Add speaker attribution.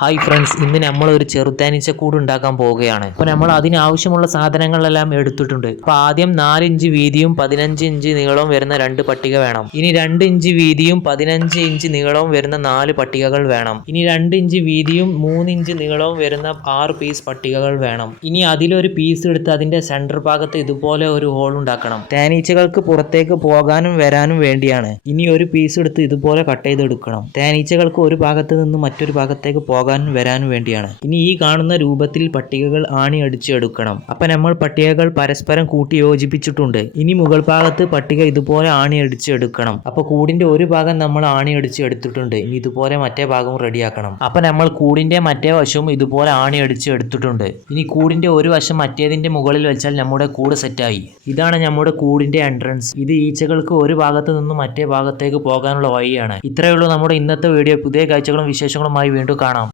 Speaker 1: Hi friends ഇന്ന് നമ്മൾ ഒരു ചെറുത്താനിച്ച കൂട് ഉണ്ടാക്കാൻ പോവുകയാണ്. അപ്പോൾ നമ്മൾ അതിനാവശ്യമുള്ള സാധനങ്ങളെല്ലാം എടുത്തിട്ടുണ്ട്. അപ്പോൾ ആദ്യം നാല് ഇഞ്ച് വീതിയും പതിനഞ്ച് ഇഞ്ച് നീളവും വരുന്ന രണ്ട് പട്ടിക വേണം. ഇനി രണ്ട് ഇഞ്ച് വീതിയും പതിനഞ്ച് ഇഞ്ച് നീളവും വരുന്ന നാല് പട്ടികകൾ വേണം. ഇനി രണ്ട് ഇഞ്ച് വീതിയും മൂന്ന് ഇഞ്ച് നീളവും വരുന്ന ആറ് പീസ് പട്ടികകൾ വേണം. ഇനി അതിലൊരു പീസ് എടുത്ത് അതിന്റെ സെന്റർ ഭാഗത്ത് ഇതുപോലെ ഒരു ഹോൾ ഉണ്ടാക്കണം. തേനീച്ചകൾക്ക് പുറത്തേക്ക് പോകാനും വരാനും വേണ്ടിയാണ്. ഇനി ഒരു പീസ് എടുത്ത് ഇതുപോലെ കട്ട് ചെയ്തെടുക്കണം. തേനീച്ചകൾക്ക് ഒരു ഭാഗത്ത് നിന്ന് മറ്റൊരു ഭാഗത്തേക്ക് പോകാനും വരാൻ വേണ്ടിയാണ്. ഇനി ഈ കാണുന്ന രൂപത്തിൽ പട്ടികകൾ ആണി അടിച്ച് എടുക്കണം അപ്പൊ നമ്മൾ പട്ടികകൾ പരസ്പരം കൂട്ടി യോജിപ്പിച്ചിട്ടുണ്ട് ഇനി മുകൾ ഭാഗത്ത് പട്ടിക ഇതുപോലെ ആണി അടിച്ച് എടുക്കണം അപ്പൊ കൂടിന്റെ ഒരു ഭാഗം നമ്മൾ ആണി അടിച്ച് എടുത്തിട്ടുണ്ട് ഇനി ഇതുപോലെ മറ്റേ ഭാഗവും റെഡിയാക്കണം. അപ്പൊ നമ്മൾ കൂടിന്റെ മറ്റേ വശവും ഇതുപോലെ ആണി അടിച്ച് എടുത്തിട്ടുണ്ട് ഇനി കൂടിന്റെ ഒരു വശം മറ്റേതിന്റെ മുകളിൽ വെച്ചാൽ നമ്മുടെ കൂട് സെറ്റായി. ഇതാണ് നമ്മുടെ കൂടിന്റെ എൻട്രൻസ് ഇത് ഈച്ചകൾക്ക് ഒരു ഭാഗത്ത് നിന്നും മറ്റേ ഭാഗത്തേക്ക് പോകാനുള്ള വഴിയാണ്. ഇത്രയേ ഉള്ളൂ നമ്മുടെ ഇന്നത്തെ വീഡിയോ. പുതിയ കാഴ്ചകളും വിശേഷങ്ങളുമായി വീണ്ടും കാണാം.